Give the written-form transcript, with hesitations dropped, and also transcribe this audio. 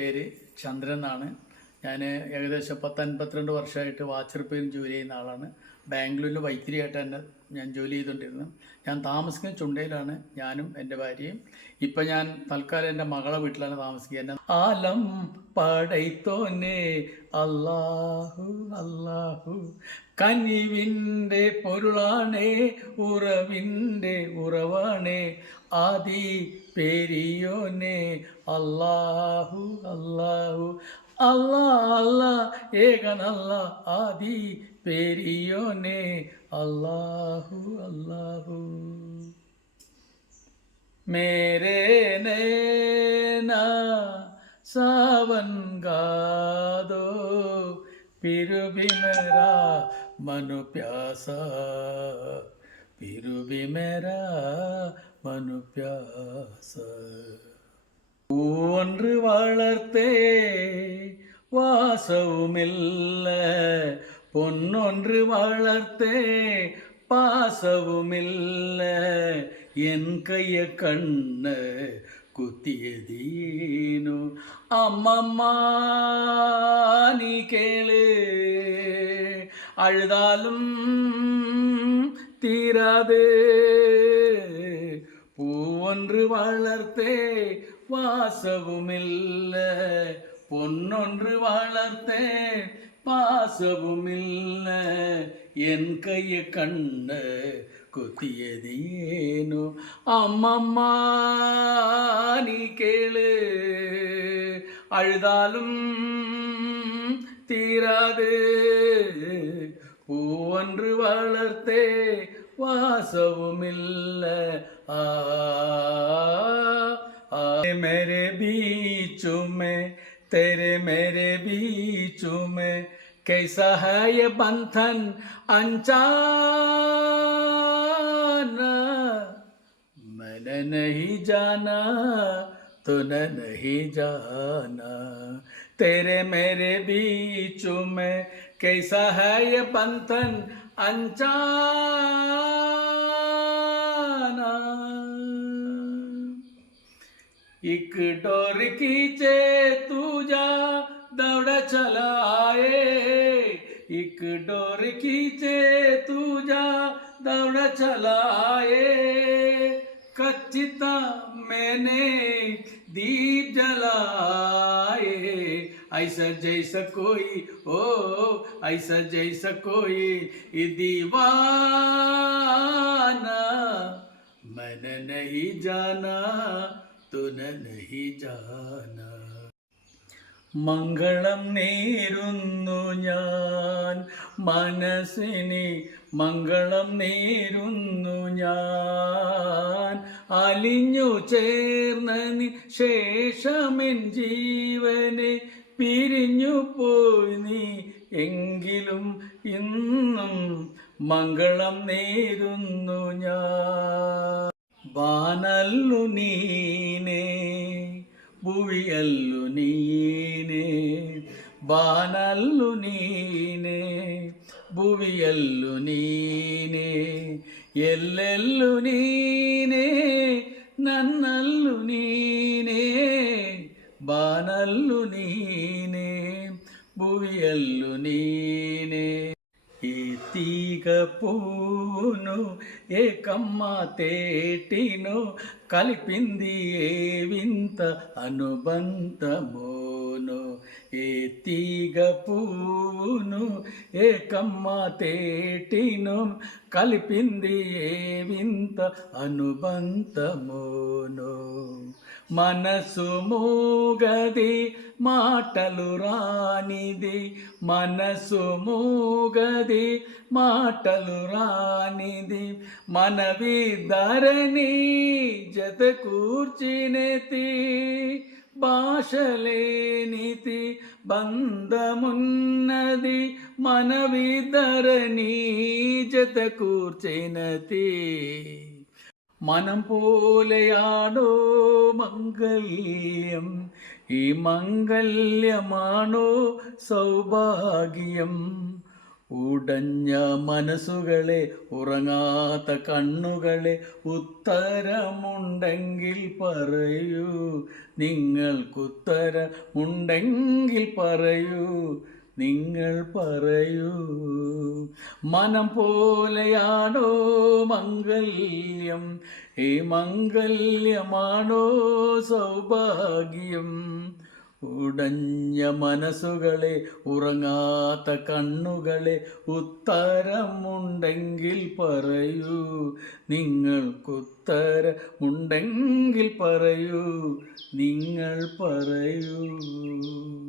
പേര് ചന്ദ്രൻ എന്നാണ്. ഞാൻ ഏകദേശം 52 വർഷമായിട്ട് വാച്ച് റിപ്പയറിംഗ് ജോലി ചെയ്യുന്ന ആളാണ്. ബാംഗ്ലൂരിൽ വൈത്തിരിയായിട്ട് തന്നെ ഞാൻ ജോലി ചെയ്തുകൊണ്ടിരുന്നു. ഞാൻ താമസിക്കുന്ന ചുണ്ടയിലാണ്, ഞാനും എൻ്റെ ഭാര്യയും. ഇപ്പം ഞാൻ തൽക്കാലം എൻ്റെ മകളെ വീട്ടിലാണ് താമസിക്കുന്നത്. ആലം പടൈത്തോനെ അല്ലാഹു അല്ലാഹു, കനിവിൻ്റെ പൊരുളാണേ, ഉറവിൻ്റെ ഉറവാണേ, ആദി പെരിയോനെ അല്ലാഹു അല്ലാഹു, അല്ലാ അല്ലാ ഏകനല്ല, ആദി പെരിയോനെ അല്ലാഹു അല്ലാഹു. മേരെ നैना सावन गा दो, फिर भी मेरा मन प्यासा, फिर भी मेरा मन प्यासा. ஒன்று வளர்த்தே வாசவுமில்ல, பொன்னொன்று வளர்த்தே பாசவுமில்ல, என் கைய கண்ண குத்தியதீனு. அம்மம்மா நீ கேளு, அழுதாலும் தீராது. பூவொன்று வளர்த்தே வாசவுமில்ல, பொன்னொன்று வளர்த்தே பாசவுமில்ல, என் கைய கண்ண குத்தியதேனோ. அம்மம்மா நீ கேளு, அழுதாலும் தீராது. பூவொன்று வளர்த்தே வாசவுமில்ல. मेरे बीचों में, तेरे मेरे बीचों में, कैसा है ये बंधन अनजाना. मैंने नहीं जाना, तूने नहीं जाना. तेरे मेरे बीचों में कैसा है ये बंधन अनजाना. एक डोर खींचे तू जा, दौड़ चला आए. एक डोर खींचे तू जा, दौड़ चला आए. कच्चिता मैंने दीप जलाए. ऐसा जैसा कोई ओ, ऐसा जैसा कोई दीवाना. मैंने नहीं जाना, तूने नहीं जाना. മംഗളം നേരുന്നു ഞാൻ മനസ്സിനെ, മംഗളം നേരുന്നു ഞാൻ. അലിഞ്ഞു ചേർന്ന ശേഷമെൻ ജീവനെ പിരിഞ്ഞു പോയി നീ, എങ്കിലും ഇന്നും മംഗളം നേരുന്നു ഞാൻ. വാനല്ലു നീനേ, ഭുവിയല്ലു നീനേ, ബാനല്ലു നീനേ, ഭുവിയല്ലു നീനേ, ಎಲ್ಲೆಲ್ಲೂ ನೀನೇ, ನನ್ನಲ್ಲೂ ನೀನೇ, ಬಾನಲ್ಲೂ ನೀನೇ, ಭುವಿಯಲ್ಲೂ ನೀನೇ. ఈ తీగ పూను ఏకమ్మ తేటిను, కలిపింది ఏ వింత అనుబంధమును. ఏ తీగ పూను ఏకమ్మ తేటిను, కలిపింది ఏ వింత అనుబంధమును. మనసు మూగది మాటలు రానిది, మనసు మూగది మాటలు రానిది, మనవిద్దరిని జత కూర్చినతి, భాషలేనితి బంధమున్నది, మనవిద్దరిని జత కూర్చినతి. മനം പോലെയാണോ മംഗല്യം, ഈ മംഗല്യമാണോ സൗഭാഗ്യം. ഉടഞ്ഞ മനസ്സുകളെ, ഉറങ്ങാത്ത കണ്ണുകളെ, ഉത്തരമുണ്ടെങ്കിൽ പറയൂ, നിങ്ങൾക്കുത്തരമുണ്ടെങ്കിൽ പറയൂ, നിങ്ങൾ പറയൂ. മനം പോലെയാണോ മംഗല്യം, ഈ മംഗല്യമാണോ സൗഭാഗ്യം? ഉടഞ്ഞ മനസ്സുകളെ, ഉറങ്ങാത്ത കണ്ണുകളെ, ഉത്തരമുണ്ടെങ്കിൽ പറയൂ, നിങ്ങൾക്കുത്തരമുണ്ടെങ്കിൽ പറയൂ, നിങ്ങൾ പറയൂ.